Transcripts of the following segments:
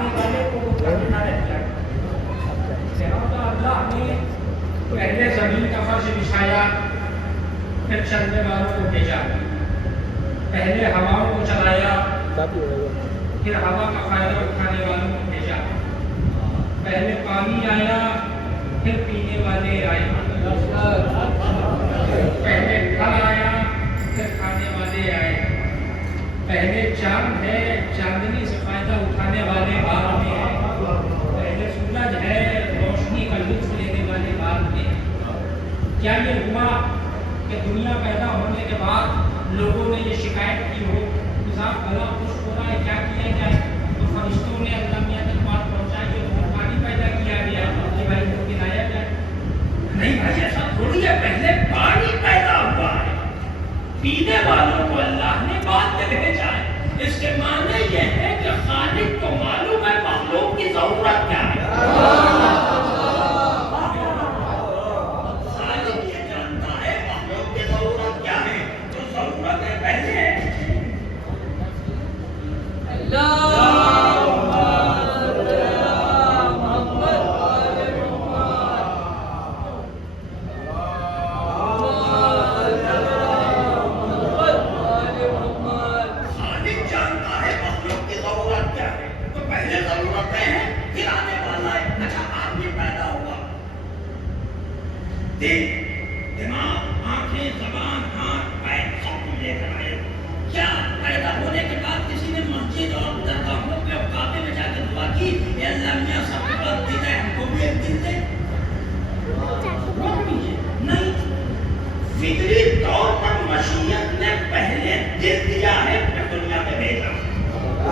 آنے والے کو وہ کرنا رہتا ہے. لہٰذا اللہ نے پہلے زمین کا فرش بچھایا، پھر چلنے والوں کو بھیجا، پہلے ہواؤں کو چلایا، پھر ہوا کا فائدہ اٹھانے والوں کو بھیجا، پہلے پانی آیا، پھر پینے والے آئے، پہلے پھل آیا، پھر کھانے والے آئے، پہلے چاند ہے، چاندنی سے فائدہ اٹھانے والے بعد میں ہیں، پہلے سورج ہے، روشنی کا لطف لینے والے بعد میں ہیں. کیا یہ ہوا کہ دنیا پیدا ہونے کے بعد لوگوں نے یہ شکایت کی ہو کہ صاحب بھلا خوش ہو رہا ہے، کیا کیا جائے؟ تو فرشتوں نے اللہ میاں تک بات پہنچائی کہ وہ پانی پیدا کیا گیا کہ بھائی وہ پلایا جائے. نہیں بھائی ایسا تھوڑی ہے، پہلے پانی پیدا ہوا ہے، پینے والوں کو اللہ نے بعد میں بھیجا ہے. اس کے معنی یہ ہے کہ خالق کو معلوم ہے مخلوق کی ضرورت کیا ہے. خالق یہ جانتا ہے مخلوق کی ضرورت کیا ہے. تو ضرورتیں پہلے دل، دماغ، آنکھیں، زبان، ہاتھ، پیر سب کچھ لے کر آئے. کیا پیدا ہونے کے بعد کسی نے مسجد اور درگاہوں پہ اور کعبے میں جا کے دعا کی اے اللہ میاں سب کے بعد دل ہے، ہم کو بھی ایک دل دے؟ نہیں، فطری طور پر مشیت نے پہلے دل دیا ہے، پھر دنیا میں بھیجا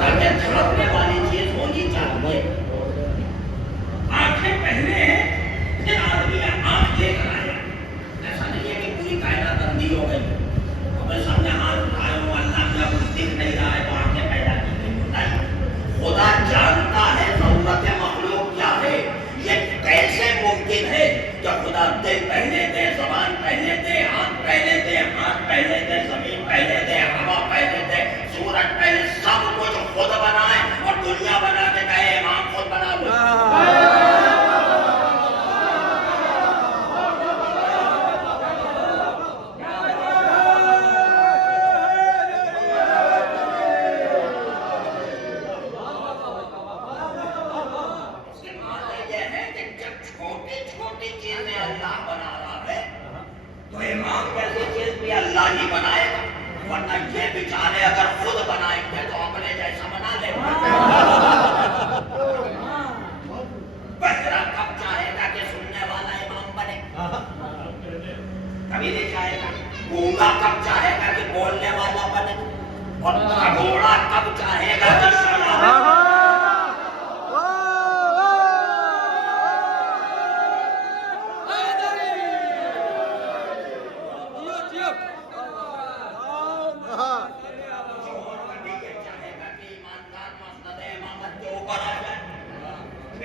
تاکہ چھاپنے والی چیز ہونی چاہیے. آنکھیں پہلے ہیں، پھر آدمی آنکھ لے کر آیا. ایسا نہیں ہے کہ پوری کائنات اندھی ہو گئی، اپنے سامنے ہاتھ اٹھائے ہو اللہ کا کچھ دکھ نہیں رہا ہے تو آنکھیں پیدا کی گئی. نہیں، خدا جانتا ہے ضرورت مخلوق کیا ہے. یہ کیسے ممکن ہے کہ خدا دل پہلے دے، زبان پہلے دے، ہاتھ پہلے دے، ہاتھ پہلے دے، زمین پہلے دے، ہوا پہلے دے، سورج پہلے، سب کچھ خود بنائے اور دنیا بنا کے کہے امام خود بنا لو. تو امام کیسی چیز بھی اللہ ہی بنائے گا، ورنہ یہ بیچارے اگر خود بنائیں گے تو اپنے جیسا بنا لیں گے. بہرا کب چاہے گا کہ سننے والا امام بنے؟ کبھی نہیں چاہے گا. گونگا کب چاہے گا کہ بولنے والا بنے؟ اور بھگوڑا کب چاہے گا کہ شاعر؟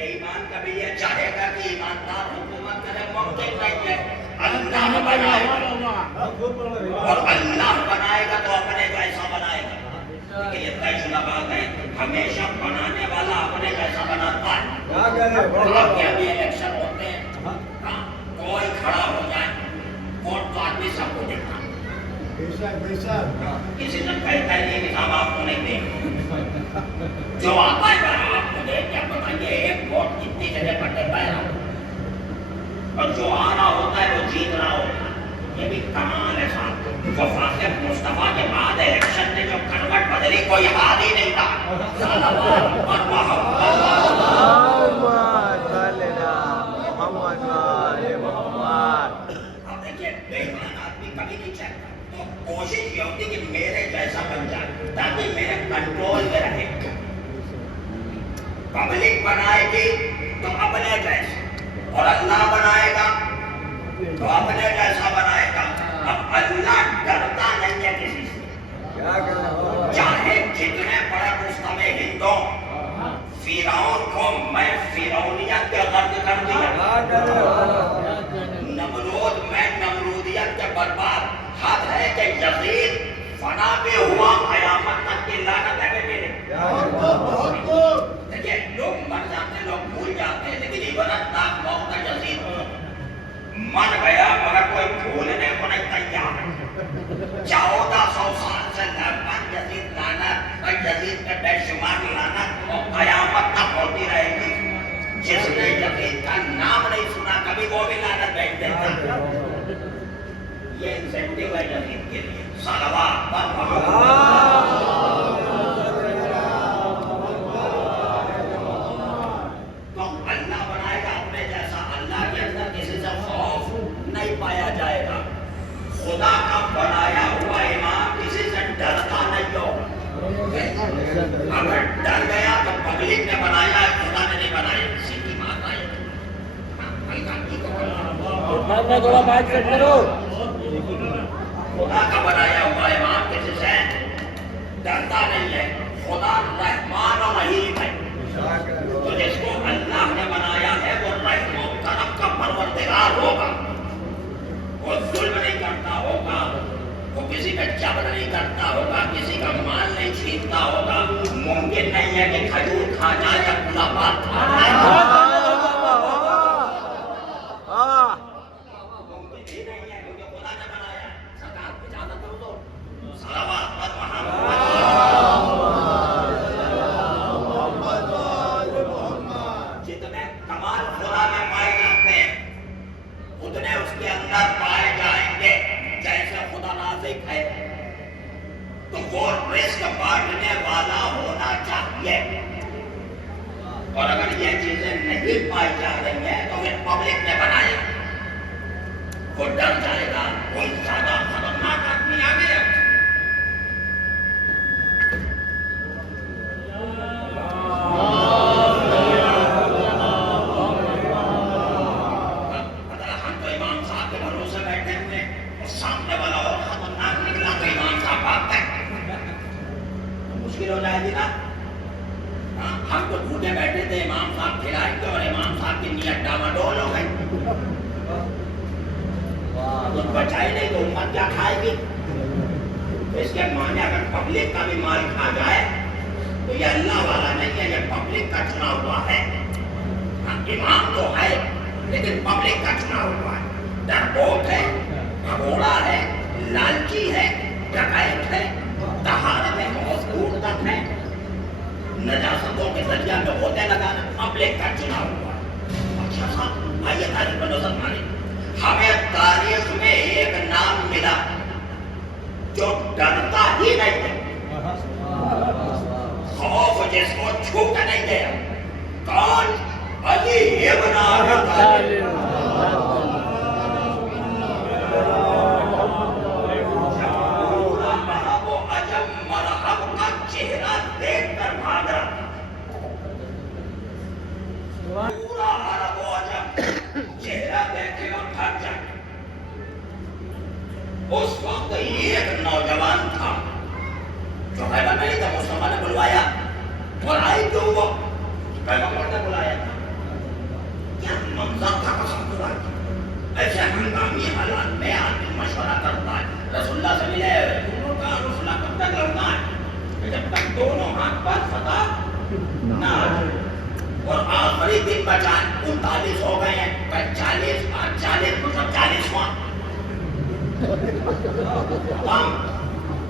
ایمان کبھی یہ چاہے گا کہ ایماندار حکومت کرے، ممکن نہیں ہے. اللہ بنائے گا اور اللہ بنائے گا تو اپنے جیسا بنائے گا. کہ یہ طے بات ہے، ہمیشہ بنانے والا اپنے جیسا بناتا ہے. آگے ابھی الیکشن ہوتے ہیں، کوئی کھڑا ہو جائے، ووٹ تو آدمی سب کو دیتا ہے. کسی نے کہتا ہے یہ نظام آپ کو نہیں دے، جو آتا ہے آپ کو دے. کیا بتائیے ایک ووٹ کتنی جگہ پر دیتا ہے، اور جو آ رہا ہوتا ہے وہ جیت رہا ہوتا ہے. یہ بھی کمال ہے صاحب. وفاق مصطفیٰ کے بعد الیکشن نے جو کروٹ بدلی کوئی حال ہی نہیں تھا. اب دیکھیے بے ایمان آدمی کبھی نہیں چاہتا، تو کوشش یہ ہوتی کہ میرے جیسا بن جائے تاکہ میرے کنٹرول میں رہے. پبلک بنائے گی تو اپنے جیسا، اور اللہ بنائے گا تو اپنے جیسا بنائے گا. اب اللہ ڈرتا نہیں ہے کسی سے، چاہے جتنے بڑے مستمع ہندو. فرعون کو میں فرعونیت کے غرق کر دیا، نمرود میں نمرودیت کے برباد. حد ہے کہ یزید فنا پہ ہوا، قیامت تک کی لعنت ہے میرے. دیکھیے دیتا. یہ انسینٹیو ہے یقین کے لیے. صلوات پر تو اللہ بنائے گا اپنے جیسا. اللہ کے اندر کسی سے خوف نہیں پایا جائے گا. خدا کا بنایا ہوا امام کسی سے ڈرتا نہیں ہوگا. اگر ڈر گیا تو پبلک نے بنایا ہے, خدا نے نہیں بنایا. کسی کی بات آئی تھوڑا بات کرو. خدا کا بنایا ہوا امام کسی سے ڈرتا نہیں ہے. خدا رحمان و رحیم ہے. تو جس کو اللہ نے بنایا ہے وہ رحم و کرم کا پروردگار ہوگا. وہ ظلم نہیں کرتا ہوگا, وہ کسی کا جبر نہیں کرتا ہوگا, کسی کا مال نہیں چھینتا ہوگا. ممکن نہیں ہے کہ کھجور کھا جائے یا پلا بات کھا جائے. ممکن ہی نہیں ہے کیونکہ خدا نے بنایا. سرکار اجازت دو تو صلوات پر محمد. جتنے کمال خدا میں پائے جاتے ہیں اتنے اس کے اندر پائے جائیں گے. جیسے خدا رازق ہے تو وہ رزق بانٹنے والا ہونا چاہیے. اور اگر یہ چیزیں نہیں پائی جا رہی ہیں تو پھر پبلک نے بنایا. وہ ڈر جائے گا. کوئی زیادہ خطرناک آدمی آ گیا. ہم تو امام صاحب کے بھروسے بیٹھے ہوئے اور سامنے والا اور خطرناک نکلا تو امام صاحب بھاگتے ہیں. مشکل ہو جائے گی نا. ہم تو بھوکے بیٹھے تھے, امام صاحب کھلائیں گے اور امام صاحب کی نیت ڈاماڈول ہو گئی. کچھ بچا ہی نہیں تو امت کیا کھائے گی. اس کے معنی اگر پبلک کا بھی مال کھا جائے تو یہ اللہ والا نہیں ہے, یہ پبلک کا چنا ہوا ہے. امام تو ہے لیکن پبلک کا چنا ہوا ہے. ڈرپوک ہے, بھگوڑا ہے, لالچی ہے, ڈکیت ہے, طہارت میں بہت دور تک ہے, نجاستوں کے ذریعہ میں ہوتے لگانا. پبلک کا چنا ہوا ہے. اچھا صاحب آئیے تاریخ پر نظر مارے. ہمیں تاریخ میں ایک نام ملا جو ڈرتا ہی نہیں ہے. خوف جس کو چھو کر نہیں گیا. کون؟ علی ابن ابی طالب. مرحب و عجم مرحب کا چہرہ دیکھ کر بھاگا. پورا عرب و عجم چہرہ دیکھے اور بھاگ جائے. اس وقت ایک نوجوان تھا جو خیبر میں نہیں تھا. مصطفیٰ نے بلوایا اور آئی کیوں وہ پیغمبر نے بلایا تھا. کیا منظر تھا قسم خدا کی. ایسے ہنگامی حالات میں آدمی مشورہ کرتا ہے. رسول اللہ سے ملے دونوں کا رسول اللہ کب تک لڑنا ہے جب تک دونوں ہاتھ پر فتح نہ آ جائے. اور آخری دن بچان 39 ہو گئے ہیں. 40 مطلب 40واں.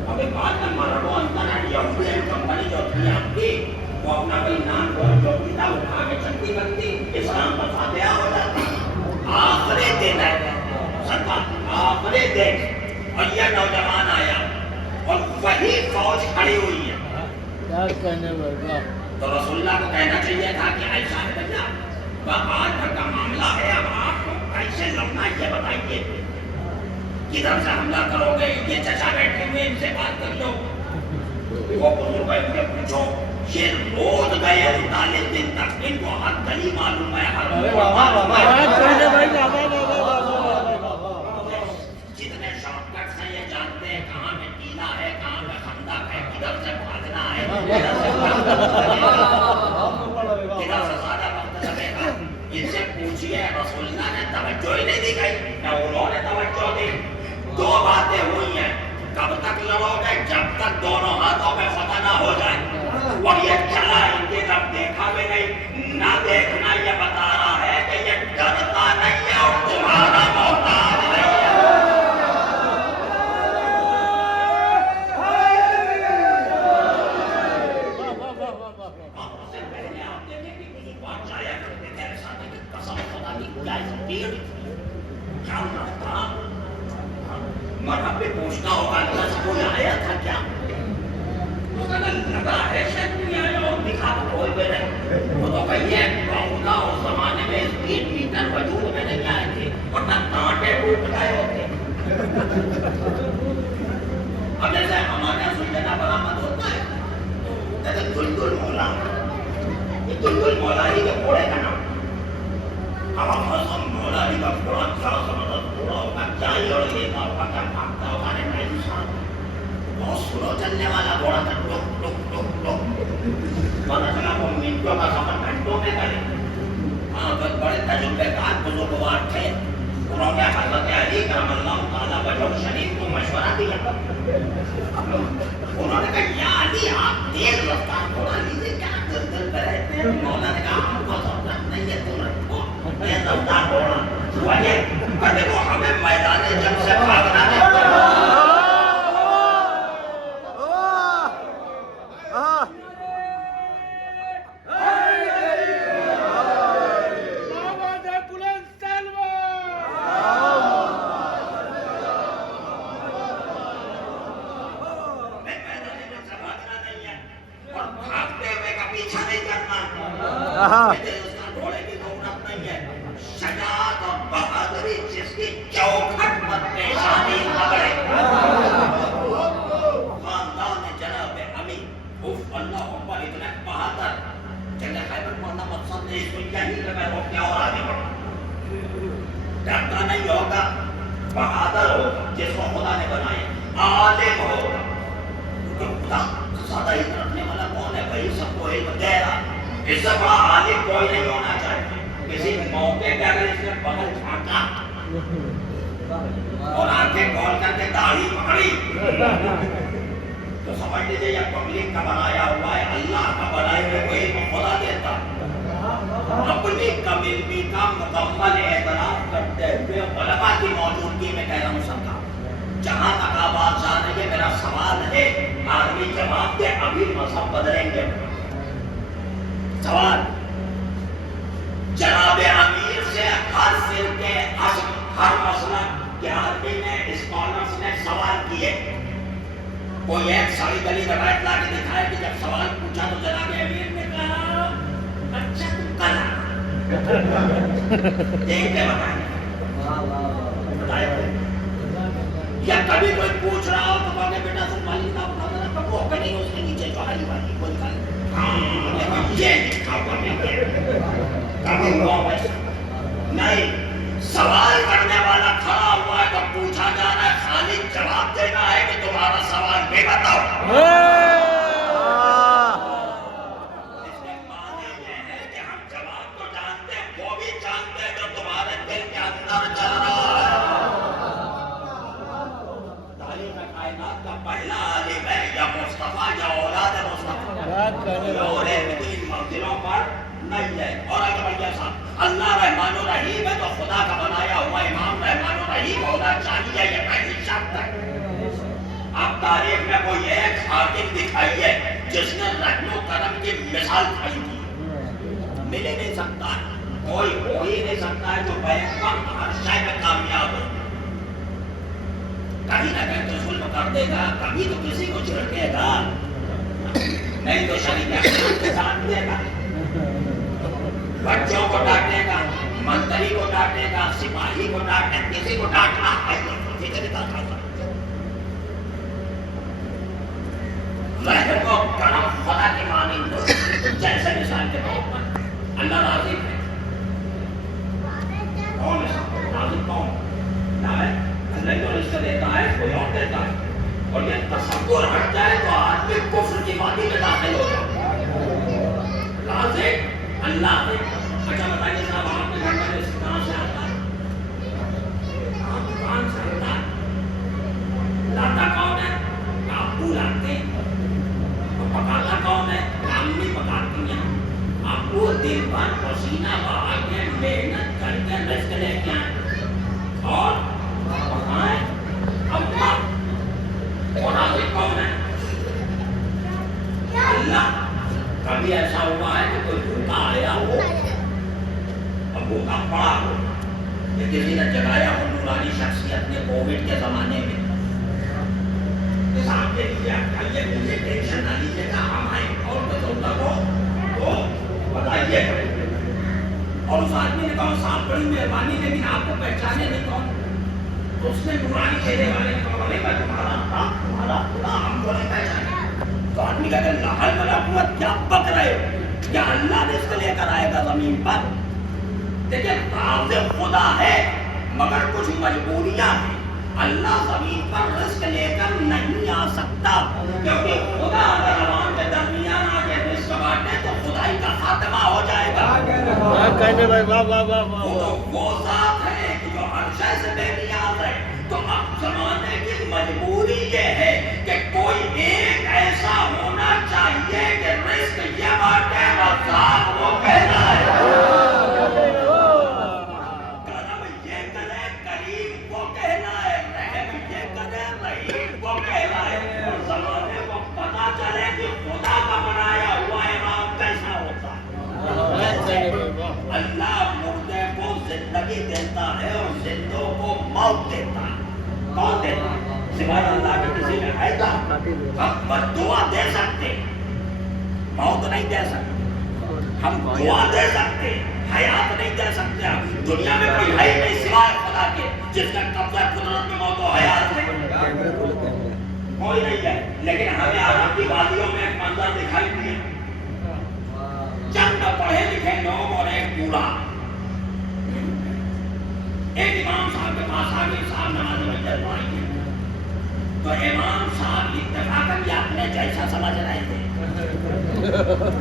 ابھی بات میں مرحبا انتر ہے. یہودی کمپنی جو تھی آپ کی وہ اپنا کوئی نام جو تھا اٹھا کے چنڈی بنتی اسلام کا فاتحہ ہو جاتا. آخری دن ہے سرکار, آخری دن. اور یہ نوجوان آیا اور وہی فوج کھڑی ہوئی ہے. تو رسول اللہ کو کہنا چاہیے تھا کہ ایسا ہے بھیا آج تک کا معاملہ ہے, اب آپ کو کیسے لڑنا ہے یہ بتائیے. کدھر سے حملہ کرو گے. یہ چچا بیٹھے ہوئے ان سے بات کر لو. وہ بزرگ ان سے پوچھو. یہ روز گئے 39 دن تک. ان کو ہر گلی معلوم ہے, ہر جتنے شارٹ کٹس ہیں یہ جانتے ہیں کہاں پہ ٹیلا ہے, کہاں پہ خندق ہے, کدھر سے بھاگنا ہے, کدھر سے زیادہ وقت لگے گا. ان سے پوچھئے. رسول اللہ نے توجہ ہی نہیں دی گئی نہ انہوں نے توجہ دی. 2 باتیں ہوئی ہیں. کب تک لڑو گے؟ جب تک دونوں ہاتھوں پہ فتح نہ ہو جائے. اور یہ چلا ان کی طرف دیکھا بھی نہیں. نہ دیکھنا یہ بتا رہا ہے کہ یہ ڈرتا نہیں ہے اور تمہارا محتاج نہیں ہے. چل رہا مرحب پہ پوچھنا ہوگا اللہ سے کوئی آیا تھا کیا؟ لگا ہے شاید نہیں آیا اور دکھا تو کوئی بھی نہیں. وہ تو کہیے خدا اس زمانے میں اسپیڈ میٹر وجود میں نہیں آئے تھے ورنہ کانٹے ٹوٹ گئے ہوتے. اب جیسے ہمارے یہاں سلجھنا برآمد ہوتا ہے جیسے دلدل مولا. یہ دلدل مولا ہی کے گھوڑے کا نام. اب ہم مولا ہی کا گھوڑا کیا زبردست گھوڑا ہوگا, کیا ہی اور لیتا ہوگا, کیا بھاگتا ہوگا. نے میں انسان بہت سلو چلنے والا گھوڑا تھا. ٹک ٹک ٹک ٹک پتا چلا وہ منٹوں کا سفر گھنٹوں میں کرے. ہاں بس بڑے تجربے کار بزرگوار تھے. انہوں نے حضرت علی کرم اللہ تعالیٰ وجہ شریف کو مشورہ دیا. انہوں نے کہا یا علی آپ تیز رفتار گھوڑا لیجیے, کیا دل دل پہ رہتے ہیں. مولا نے کہا آپ کو ضرورت نہیں ہے, تم رکھو تیز رفتار گھوڑا. وجہ دیکھو ہمیں میدان جنگ سے بھاگنا ہے. گھوڑے کی ضرورت نہیں ہے. شجاعت اور بہادری جس کی چوکھٹ پر پیشانی پکڑے. خاندان جناب امیر اف اللہ اکبر اتنے بہادر جنگ خیبر کو اللہ مقصد نے اس کو یہی کہ میں روک کے اور آگے بڑھوں. ڈرتا نہیں ہوگا, بہادر ہوگا جس کو خدا نے بنایا, عالم ہوگا کیونکہ خدا زیادہ علم رکھنے والا کون ہے بھائی, سب کو علم دے رہا. اس سے بڑا عالم کوئی نہیں ہونا چاہیے. کسی موقع پہ اگر اس نے بغل جھانکا اور آنکھیں کھول کر کے داڑھی پکڑی تو سمجھ لیجیے یہ پبلک کا بنایا ہوا ہے, اللہ کا بنایا ہوا کوئی خدا دیتا. اپنی کمیونٹی کا مکمل اعتراف کرتے ہوئے علماء کی موجودگی میں کہہ رہا ہوں سرکار, جہاں تک آواز آ رہی ہے میرا سوال ہے, آدمی جواب دے, ابھی مذہب بدلیں گے. سوال جناب امیر سے ہر فرقے ہر مسئلہ کے آدمی نے اسکالرس نے سوال کیے. کوئی ایک ساری گلی میں بیٹھ لا کے دکھائے کہ جب سوال پوچھا تو جناب امیر نے کہا اچھا تم کل دیکھ کے بتائیں. یا کبھی کوئی پوچھ رہا ہو تو کہتے بیٹا تم مالی کا بتا دینا تو وہ نہیں اس کے نیچے جو ہری والی کوئی کل نہیں. سوال کرنے والا کھڑا ہوا ہے تو پوچھا جا رہا ہے, خالی جواب دینا ہے کہ تمہارا سوال بھی بتاؤ. اس کے معنی یہ ہے کہ ہم جواب تو جانتے ہیں, وہ بھی جانتے ہیں جو تمہارے دل کے اندر چل رہا ہے. تعلیم کائنات کا پہلا عالم ہے یا مصطفیٰ یا اولاد مصطفیٰ, اور دلوں پر نہیں ہے. اور اگر جیسا اللہ رحمان الرحیم ہے تو خدا کا بنایا ہوا امام رحمان الرحیم ہونا چاہیے, یہ پہلی شرط ہے. اب تاریخ میں کوئی ایک حاکم دکھائیے جس نے رحم و کرم کی مثال کھائی تھی, مل ہی نہیں سکتا. کوئی ہو ہی نہیں سکتا ہے جو بیک وقت ہر شے میں کامیاب ہو. کہیں نہ کہیں تو ظلم کر دے گا, کبھی تو کسی کو چھڑکے گا, نہیں تو شریعت کو ڈانٹ دے گا, بچوں کو ڈانٹے گا, منتری کو ڈانٹے گا, سپاہی کو ڈانٹے گا, کسی کو ڈانٹنا ہے. رحم و کرم خدا کی مانند ہو. جیسے مثال کے طور پر اللہ راضی ہے. کون ہے راضی؟ کون ہے؟ اللہ جو رزق دیتا ہے کوئی اور دیتا ہے. اور یہ تصور ہٹ جائے تو آدمی کفر کی وادی میں داخل ہو جائے. رازق اللہ ہے. اچھا بتائیے صاحب, آپ کے گھر میں رزق کہاں سے آتا ہے؟ آپ دکان سے آتا ہے. لاتا کون ہے؟ ابو لاتے ہیں. اور پکاتا کون ہے؟ امی پکاتی ہیں. آپ کو دن بھر پسینہ بہا کے محنت کر کے رزق لے کے آئے اور پکائیں اماں. اور رازق کون ہے؟ اللہ. کبھی ایسا ہوا ہے کہ کوئی بھوکا آیا ہو, اب بھوکا پڑا ہو, کسی نے جگایا ہو, نورانی شخصیت نے کووڈ کے زمانے میں صاحب کے لیے آئیے مجھے ٹینشن نہ لیجیے گا ہم آئیں اور بتاؤں کو تو بتائیے اور اس آدمی نے کہا صاحب بڑی مہربانی لیکن آپ کو پہچانے نہیں کون تو اس نے نورانی کھیلنے والے نے کہا بھائی میں تمہارا خدا ہم کو نہیں پہچانے تو آدمی کہا کہ لاحل والا قوت کیا بک رہے ہو کیا اللہ نے اس کو لے کر آئے گا زمین پر دیکھیں راز خدا ہے مگر کچھ مجبوریاں ہیں اللہ زمین پر رزق لے کر نہیں آ سکتا کیونکہ خدا اگر عوام کے درمیان آ کے رزق بانٹے تو خدائی کا خاتمہ ہو جائے گا وہ ذات ہے کہ جو ہر شے سے بے نیاز ہے تو اب زمانے کی مجبوری یہ ہے کہ کوئی ایک ایسا ہونا چاہیے کہ رزق یہ بانٹے رزاق وہ کہنا ہے اللہ مردے کو زندگی دیتا ہے اور زندوں کو موت دیتا ہے کون دیتا ہے سوائے اللہ کے کسی میں ہے گا ہم دعا دے سکتے موت نہیں دے سکتے ہم دعا دے سکتے حیات نہیں دے سکتے دنیا میں کوئی ہے نہیں سوائے خدا کے جس کا قبضہ قدرت میں موت و حیات ہے کوئی نہیں ہے لیکن ہمیں عرب کی وادیوں میں ایک منظر دکھائی دیا چند پڑھے لکھے لوگ اور ایک بوڑھا ایک امام صاحب کے پاس آگے صاحب نماز میں پڑھیں گے تو امام صاحب اتفاقاً یہ اپنے جیسا سمجھ رہے تھے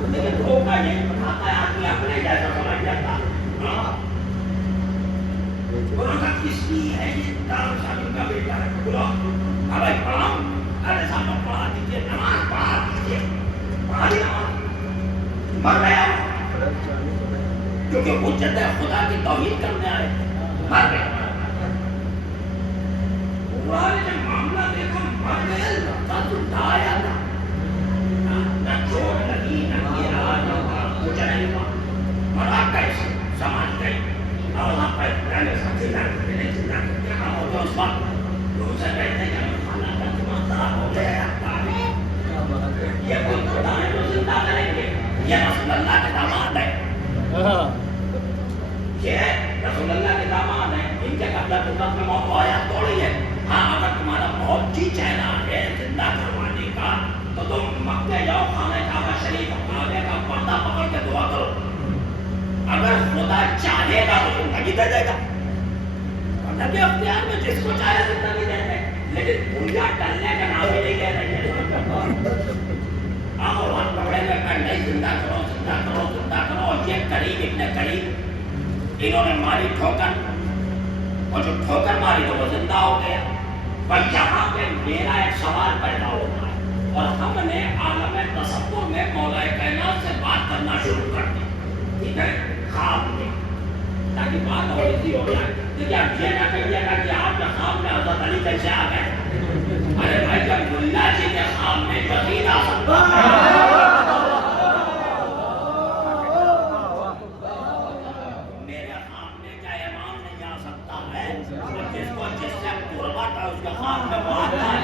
لیکن دھوکہ یہ بتاتا ہے آدمی اپنے جیسا سمجھ جاتا انہوں نے کس کی ہے یہ دار صاحب کا بیٹا ہے بولو ابھی پڑھاؤ ارے صاحب پڑھا دیجیے نماز پڑھا دیجیے پڑھا دی نماز مر گیا کیونکہ حجت خدا کی توحید کرنے آئے مر گیا نے جب معاملہ دیکھا مر گیا لگتا تو ڈایا تھا نہ چوٹ لگی نہ گرا نہ کچھ نہیں ہوا مرا کیسے سمجھ گئی اور وہاں پر پہلے ساتھی لگتے نہیں چلا کرتے ہم ہوتے اس وقت دوسرے کہتے ہیں کہ خانہ کا دماغ خراب ہو گیا یہ کوئی خدا ہے جو زندہ کریں گے یہ رسول اللہ کے داماد ہے یہ رسول اللہ کے داماد ہے ان کے قبلہ قدرت میں موت و حیات توڑی ہے ہاں اگر تمہارا بہت جی چہنا ہے زندہ کروانے کا تو تم مکہ جاؤ خانہ کعبہ شریف کعبے کا پردہ پکڑ کے دعا کرو اگر خدا چاہے گا تو زندگی دے دے گا ورنہ کہ اختیار میں جس کو چاہے زندگی دے دے لیکن دنیا ڈلنے کا نام ہی نہیں کہہ رہی ہے اور وہاں پکڑے میں کر نہیں زندہ کرو اور یہ قریب اتنے قریب انہوں نے ماری ٹھوکر اور جو ٹھوکر ماری تو وہ زندہ ہو گیا پر یہاں پہ میرا ایک سوال پیدا ہوتا ہے اور ہم نے عالم تصور میں مولا کائنات سے بات کرنا شروع کر دی ٹھیک ہے خواب میں تاکہ بات اور ایزی ہو جائے دیکھیے آپ یہ نہ کہیے گا کہ آپ کے خواب میں حضرت علی کیسے آ گئے ارے بھائی جب ملا جی کے خواب میں یقین آ سکتا ہے میرے خواب میں کیا امام نہیں آ سکتا ہے جس کو جس سے قربت ہے اس کے خواب میں وہ آتا ہے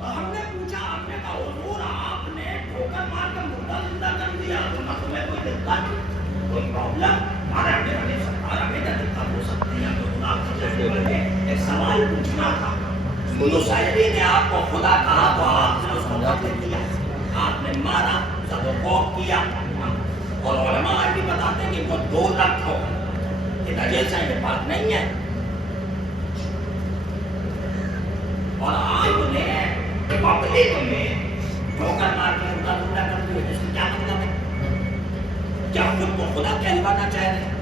ہم نے پوچھا آپ نے کہا حضور آپ نے ٹھوکر مار کر مردہ زندہ کر دیا تمہیں کوئی دقت کوئی پرابلم ہو سکتی ہے ایک سوال پوچھنا تھا نصیری نے آپ کو خدا کہا تو آپ نے اس کو قتل کیا آپ نے مارا زد و خوف کیا اور علماء آج بھی بتاتے ہیں کہ وہ 2 لکھ ہو کہ نجیل سے یہ بات نہیں ہے اور آپ نے پبلک میں ٹھوکر مار کے ان کا زندہ کر دیا جس کو کیا مطلب ہے کیا خود کو خدا کہلوانا چاہ رہے ہیں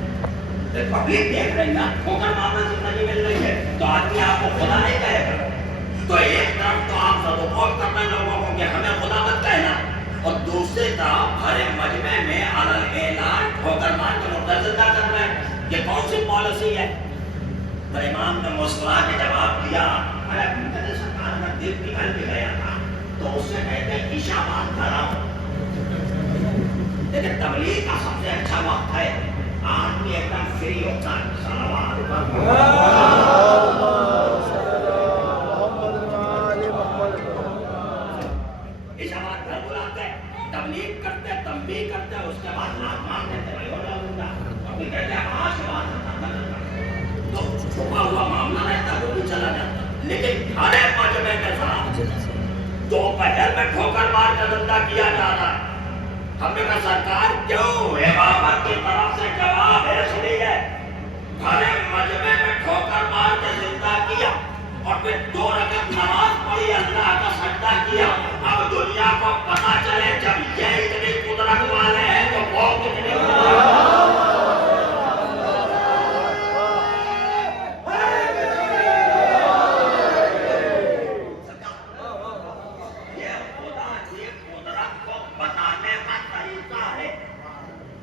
پبلک دیکھ رہی ہے ٹھوکر مارنا زندگی مل رہی ہے تو آدمی آپ کو خدا نہیں کہے گا تو ایک طرف تو آپ زد و خوف کرنا لوگوں کو کہ ہمیں خدا مت کہنا اور دوسری طرف ہر مجمع میں علل اعلان ٹھوکر مار کے مردہ زندہ کرنا ہے یہ کون سی پالیسی ہے تو امام نے مسکرا کے جواب دیا ارے منتظر سرکار کا دل نکل بھی گیا تھا تو اس سے کہتے ہیں عشاء بات کر رہا ہوں لیکن تبلیغ کا سب سے اچھا وقت ہے آدمی ایک دم فری ہوتا ہے. اس آواز پر بلاتے تبلیغ کرتے تنبیہ کرتے اس کے بعد ناک مان دیتے ابھی کہتے ہیں ہاں شباب تو چھپا ہوا معاملہ رہتا وہ بھی چلا جاتا. لیکن کھانے مجمع کے ساتھ دوپہر میں ٹھوکر مار کا دھندا کیا جا رہا ہے. ہم نے کہا سرکار کیوں امامت کی طرف سے جواب ہے سنیے. کھانے مجمع میں ٹھوکر مار کے زندہ کیا اور پھر 2 رکعت نماز پڑھی اللہ کا سجدہ کیا. اب دنیا کو پتا چلے جب یہ اتنی قدرت والے ہیں تو وہ کتنی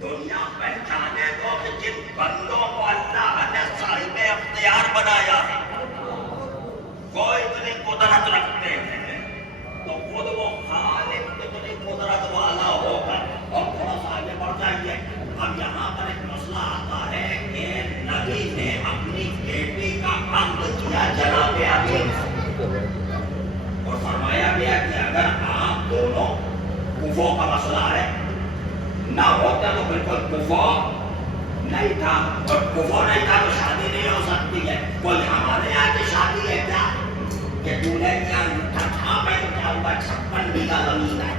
دنیا پہچانے کو کہ جن بندوں کو اللہ نے صاحب اختیار بنایا ہے وہ اتنی قدرت رکھتے ہیں تو خود وہ خالق اتنی قدرت والا ہوگا. اور تھوڑا سا آگے بڑھ جائیے. اب یہاں پر ایک مسئلہ آتا ہے کہ نبی نے اپنی بیٹی کا عقد کیا جناب امیر اور فرمایا گیا کہ اگر آپ دونوں کفو کا مسئلہ ہے نہ ہوتا تو بالکل کفو نہیں تھا اور کفو نہیں تھا تو شادی نہیں ہو سکتی ہے. کوئی ہمارے یہاں کی شادی ہے کیا کہ دولہے کا انگوٹھا چھاپ ہے تو کیا ہوا 56 بیگھہ زمین ہے.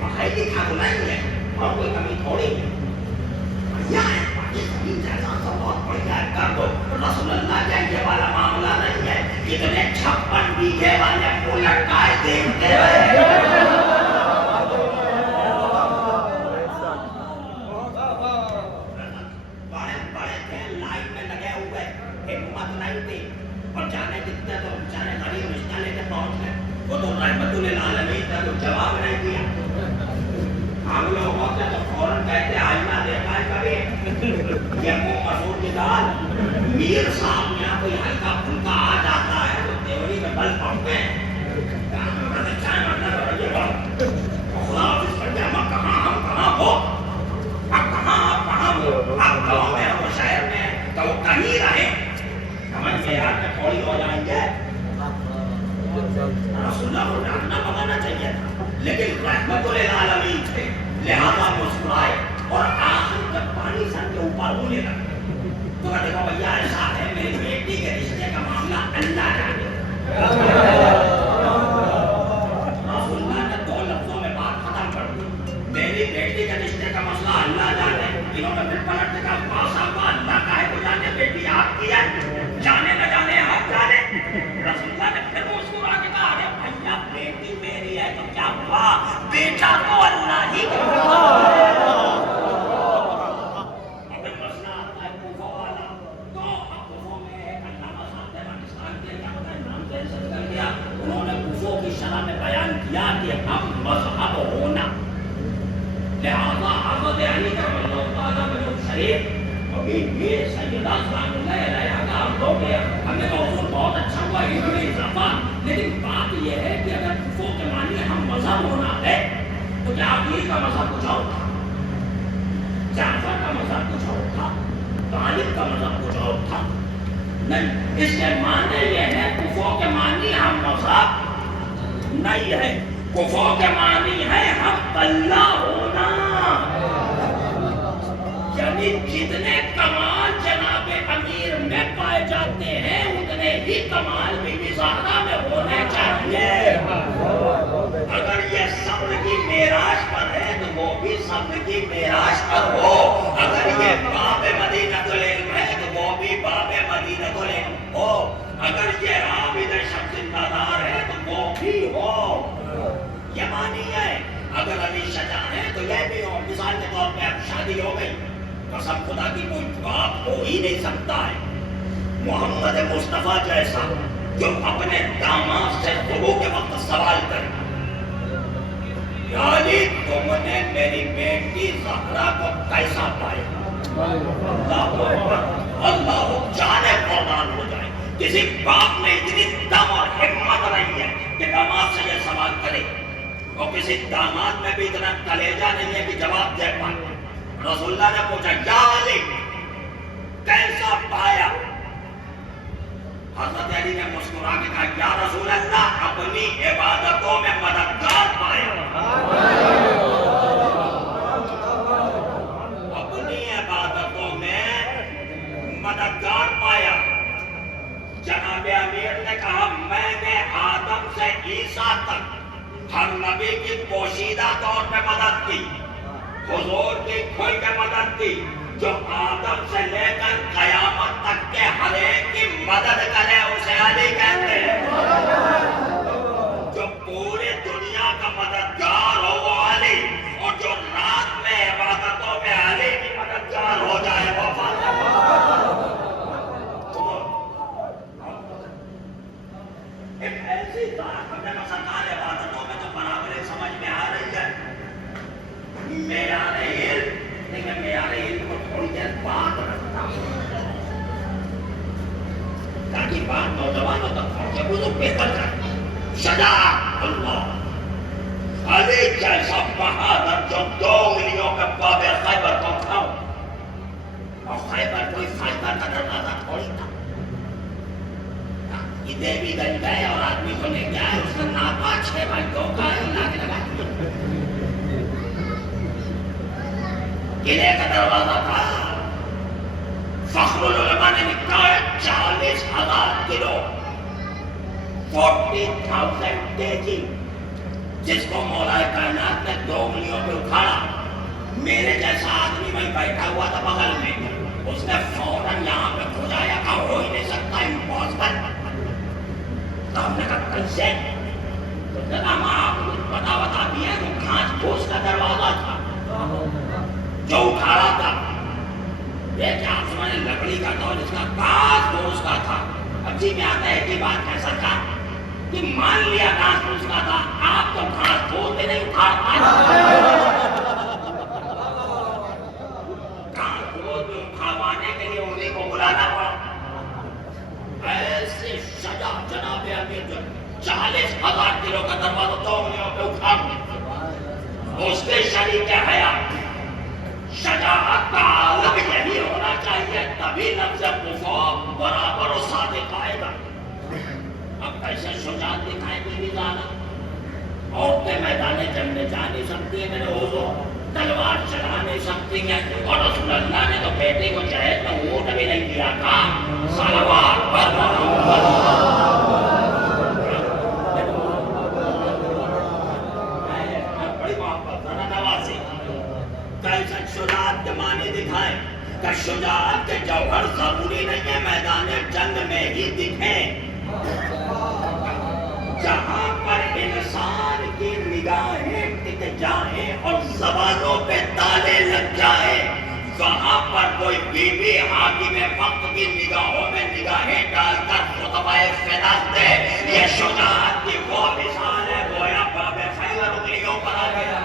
پڑھائی لکھا تو نہیں ہے اور کوئی کمی تھوڑی ہے. بڑھیا ہے پڑھائی زمین جیسا تو بہت بڑھیا ہے کر دو. رسول اللہ کا یہ والا معاملہ نہیں ہے. اتنے 56 بیگھے والے کو لٹکائے دیکھتے ہوئے وہ تو رحمت للعالمین کا تو جواب نہیں دیا. ہم لوگوں سے تو فوراً کہتے آئینہ دیکھا ہے کبھی یہ منہ مسور کی دال میر صاحب یہاں کوئی ہلکا پھلکا آ جاتا ہے تو تیوری میں بل پڑتے ہیں. خدا اس پر ہم کہاں ہو اب کہاں آپ کہاں ہو آپ گاؤں میں ہو شہر میں تو وہ کہیں رہے سمجھ کے یار میں تھوڑی ہو جائیں گے. رسول اللہ کو ڈانٹنا پکانا چاہیے تھا لیکن رحمت للعالمین تھے لہذا مسکرائے اور آخر تک پانی سر کے اوپر بولے لگے. تو دیکھو بھیا ایسا ہے میری بیٹی کے رشتے کا معاملہ اللہ جانے. رسول اللہ نے 2 لفظوں میں بات ختم کر دی. میری بیٹی کے رشتے کا مسئلہ اللہ جانے. انہوں نے پھر پلٹ کے کہا پاسا ہوا اللہ کا ہے تو جانے بیٹی آپ کی ہے جانے نہ جانے آپ جانے. رسول اللہ نے پھر مسکرا کے کہا ارے بھیا بیٹی میری ہے تو کیا ہوا بیٹا تو اللہ ہی کا. ابھی مسئلہ آتا ہے کوفہ والا تو کوفہ میں ایک علامہ صاحب پاکستان کے نام سے کر دیا. انہوں نے کوفہ کی شرح میں بیان کیا کہ ہم مذہب ہونا لہذا حضرت علی کرم اللہ تعالیٰ بن شریف ابھی یہ سیدہ سلام اللہ علیہ کا ہم لوگ ہمیں تو حضور بہت اچھا ہوا یہ بڑی اضافہ. لیکن بات یہ ہے کہ اگر کفو کے معنی ہم مذہب ہونا ہے تو کیا علی کا مذہب کچھ اور تھا جعفر کا مذہب کچھ اور تھا طالب کا مذہب کچھ اور تھا نہیں. اس کے معنی یہ ہے کفو کے معنی ہم مذہب نہیں ہے. کفو کے معنی ہے ہم اللہ ہونا. یعنی جتنے کمال جناب امیر میں پائے جاتے ہیں اتنے ہی کمال بھی زہرا میں ہونے چاہیے. اگر یہ صبر کی معراج پر ہے تو وہ بھی صبر کی معراج پر ہو. اگر یہ باب مدینۃ العلم ہے تو وہ بھی باب مدینۃ العلم ہو. اگر یہ عابد شمس النظار ہے تو وہ بھی ہو. یہ معنی ہے. اگر علی شجاع ہے تو یہ بھی ہو. مثال کے طور پہ اب شادی ہو گئی قسم خدا کی کوئی بات ہو ہی نہیں سکتا ہے محمد مصطفیٰ جیسا جو اپنے داماد سے صبح کے وقت سوال کرے یعنی تم نے میری بیٹی زہرا کو کیسا پایا. اللہ جانے قربان ہو جائے کسی باپ میں اتنی دم اور حکمت رہی ہے کہ داماد سے یہ سوال کرے اور کسی داماد میں بھی اتنا کلیجہ نہیں ہے کہ جواب دے پائے. رسول اللہ نے پوچھا یا علی کیسا پایا؟ حضرت علی نے مسکرا کے کہا یا رسول اللہ اپنی عبادتوں میں مددگار پایا. اپنی عبادتوں میں مددگار پایا. جناب امیر نے کہا میں نے آدم سے عیسیٰ تک ہر نبی کی پوشیدہ طور پہ مدد کی، حضور کی کھل کے مدد کی. جو آدم سے لے کر قیامت تک کے ہر ایک کی مدد کرے اسے علی کہتے ہیں. جو پوری دنیا کا مددگار ہو وہ علی، اور جو رات میں عبادتوں میں علی کی مددگار ہو جائے وہ فاطمہ. ایک ایسی ذات ہم نے سرکار عبادتوں میں تو برابر سمجھ میں آ رہی ہے. معیار علم لیکن معیار علم کو تھوڑی دیر بات رکھتا ہوں تاکہ بات نوجوانوں تک پہنچے. وہ تو بہتر کرتا شجاعت اللہ علی جیسا بہادر جو 2 انگلیوں کے باب خیبر کو کھاؤ. اور خیبر کوئی فائدہ کا دروازہ تھوڑی تھا. یہ دیوی گنج گئے اور آدمی کو لے کے آئے، اس کا ناپا 6 بھائیوں کا اللہ کے لگا دیا. قلعے کا دروازہ تھا. فخر العلماء نے لکھا ہے 40,000 کلو 40,000 kg جس کو مولا کائنات نے 2 انگلیوں پہ اٹھایا. میرے جیسا آدمی وہیں بیٹھا ہوا تھا بغل میں، اس نے فوراً یہاں پہ کھجایا کہ ہو ہی نہیں سکتا، امپاسبل. تو ہم نے کہا کیسے؟ تو جناب آپ کو بتا دیا وہ کانچ پھوس کا دروازہ تھا جو اٹھا رہا تھا. یہ کیا آپ سمجھے لکڑی کا تھا جس کا کانچ پھوس کا تھا. اب جی میں آتا ہے کہ بات کہہ سکتا کہ مان لیا کانچ پھوس کا تھا، آپ تو کانچ پھوس کے نہیں اٹھا پائے. کانچ پھوس میں اٹھاوانے کے لیے انہیں کو بلانا پڑا. ایسے شجاع جناب امیر جو 40,000 کلو کا دروازہ 2 انگلیوں پہ اٹھا اس کے شریک حیات. شجاعت کا عالم یہی ہونا چاہیے تبھی لفظ مفوق برابر و صادق آئے گا. اب کیسے شجاعت دکھائے گی بھی زیادہ؟ عورتیں میدان جنگ میں جا نہیں سکتی ہیں، میرے حضور تلوار چلا نہیں سکتی ہیں، اور رسول اللہ نے تو بیٹے کو جہیز میں اونٹ بھی نہیں دیا تھا. صلوات بڑی محبت نوازی. کیسے شجاعت کے معنی دکھائے کہ شجاعت کے جوہر ضروری نہیں ہے میدان جنگ میں ہی دکھیں. جہاں پر انسان کی نگاہیں ٹک جائیں اور زبانوں پہ تالے لگ جائیں وہاں پر کوئی بیوی حاکم وقت کی نگاہوں میں نگاہیں ڈال کر خطبہ فداء دے. یہ شجاعت کی وہ مثال ہے گویا باب خیبر انگلیوں پر آ گیا.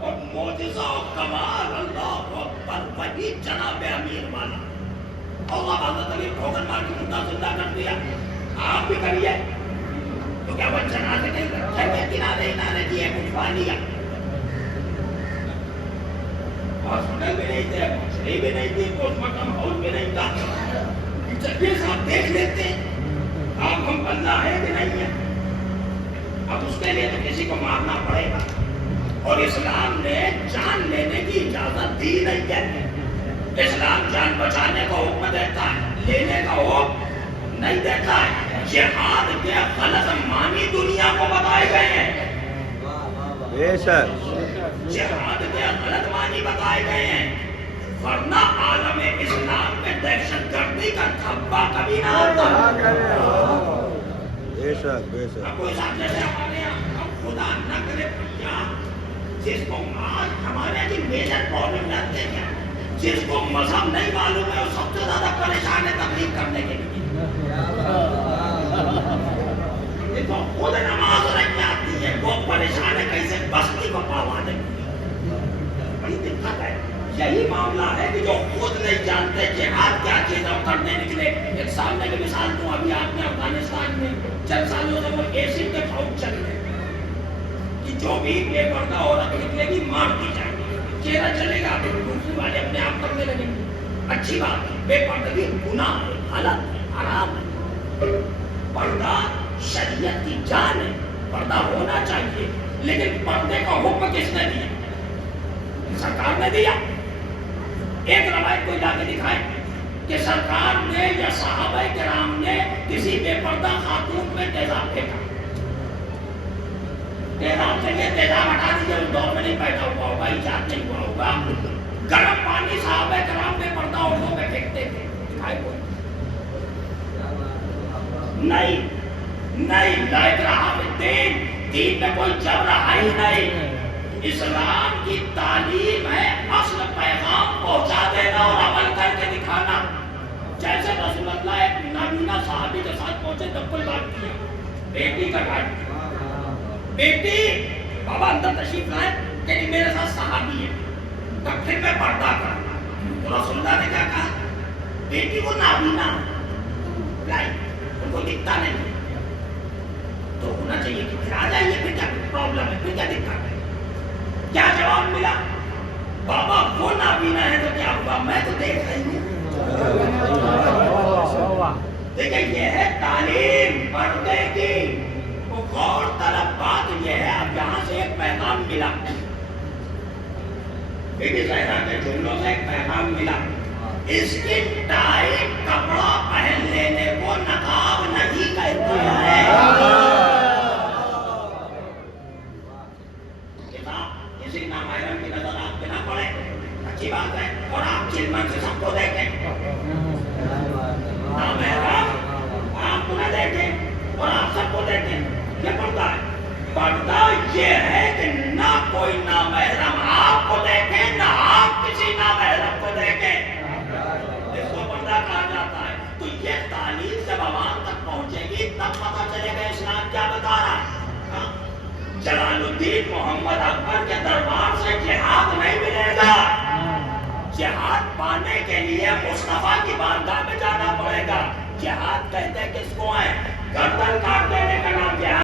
اور معجزہ و کمال اللہ اکبر وہی جناب امیر والا. اللہ حضرت علی ٹھوکر مار کے مردہ زندہ کر دیا. آپ بھی کریے تو کیا وہ جنازے نہیں کرتے کنارے دیے کچھ پانی ہاسپٹل بھی نہیں تھے، مچھلی بھی نہیں تھی، پوسٹ مارٹم ہاؤس بھی نہیں تھا. چلیے صاحب دیکھ لیتے ہیں آپ ہم بندہ ہے کہ نہیں ہے. اب اس کے لیے تو کسی کو مارنا پڑے گا، اور اسلام نے جان لینے کی اجازت دی نہیں ہے. اسلام جان بچانے کا حکم دیتا ہے، لینے کا حکم نہیں دیتا ہے. جہاد کے غلط معنی دنیا کو بتائے گئے ہیں. بے شک جہاد کے غلط معنی بتائے گئے ہیں، ورنہ عالم اسلام میں دہشت گردی کا دھبا کبھی نہ آتا. بے شک بے شک. اب کوئی سامنے سے ہمارے یہاں خدا نہ کرے جس کو ہمارے یہاں میجر پرابلم رہتے ہیں، جس کو مذہب نہیں معلوم ہے وہ سب سے زیادہ پریشان ہے تبلیغ کرنے کے لیے. دیکھو خود نماز نہیں آتی ہے وہ پریشان ہے کیسے بستی کو پاوانے. بڑی دقت ہے. یہی معاملہ ہے کہ جو خود نہیں جانتے جہاد کیا چیز ہے کرنے نکلے. ایک سامنے کی مثال دوں, ابھی آپ نے افغانستان میں چند سالوں سے وہ ایسڈ کے فوج چل رہے کہ جو بھی بے پردہ عورت نکلے گی مار دی جائے گی, چہرہ چلے گا, دوسرے والے اپنے آپ کرنے لگیں گے. اچھی بات ہے, بے پردگی گناہ ہے, غلط ہے, حرام ہے. پردہ شریعت کی جان ہے, پردہ ہونا چاہیے. لیکن پردے کا حکم کس نے دیا؟ سرکار نے دیا. ایک روایت کوئی لا کے دکھائے کہ سرکار نے یا صحابہ کرام نے کسی بے پردہ خاتون میں تیزاب پھینکا. تیزاب سے یہ تیزاب ہٹا دیجیے, اس دور میں نہیں بیٹھا ہوا ہوگا, ایجاد نہیں ہوا ہوگا. گرم پانی صحابہ کرام بے پردہ عورتوں میں پھینکتے تھے. دکھائے کوئی نہیں. نہیں, لا اکراہ فی الدین, دین میں کوئی جبر ہے ہی نہیں. اسلام کی تعلیم ہے اصل پیغام پہنچا دینا اور عمل کر کے دکھانا. جیسے رسول اللہ ایک نابینا صحابی کے ساتھ پہنچے تب کوئی بات کیا, بیٹی کا گھر, بیٹی بابا اندر تشریف لائے کہ میرے ساتھ صحابی ہے, تب پھر میں پردہ کرنا. تو رسول اللہ نے کیا کہا, بیٹی وہ نابینا ان کو دکھتا نہیں تو ہونا چاہیے کہ پھر آ جائیے, پھر کیا پرابلم ہے, پھر کیا دقت ہے. کیا جواب ملا, بابا وہ نابینا ہے تو کیا ہوا, میں تو دیکھ رہی ہوں. دیکھیں یہ ہے تعلیم پردے کی. غور طلب بات یہ ہے, اب یہاں سے ایک پیغام ملا, بی بی زہرا کے جملوں سے ایک پیغام ملا. اس کی ٹائٹ کپڑا پہن لینے کو نقاب نہیں کہتے ہیں. کسی نامحرم کی نظر آپ پہ نہ پڑے, اچھی بات ہے, اور آپ چلمن سے سب کو دیکھیں. نامحرم آپ کو نہ دیکھیں اور آپ سب کو دیکھیں, یہ پردہ ہے. پردہ یہ ہے کہ نہ کوئی نامحرم آپ کو دیکھے, نہ آپ کسی نامحرم کو دیکھیں. اس کو پردہ کہا جاتا ہے. تو یہ تعلیم جب عوام تک پہنچے گی تب پتہ چلے گا اسلام کیا بتا رہا ہے. جلال الدین محمد اکبر کے دربار سے جہاد نہیں ملے گا. جہاد پانے کے لیے مصطفیٰ کی بارگاہ میں جانا پڑے گا. جہاد کہتے کس کو ہے, گردن کاٹ دینے کا نام جہاد.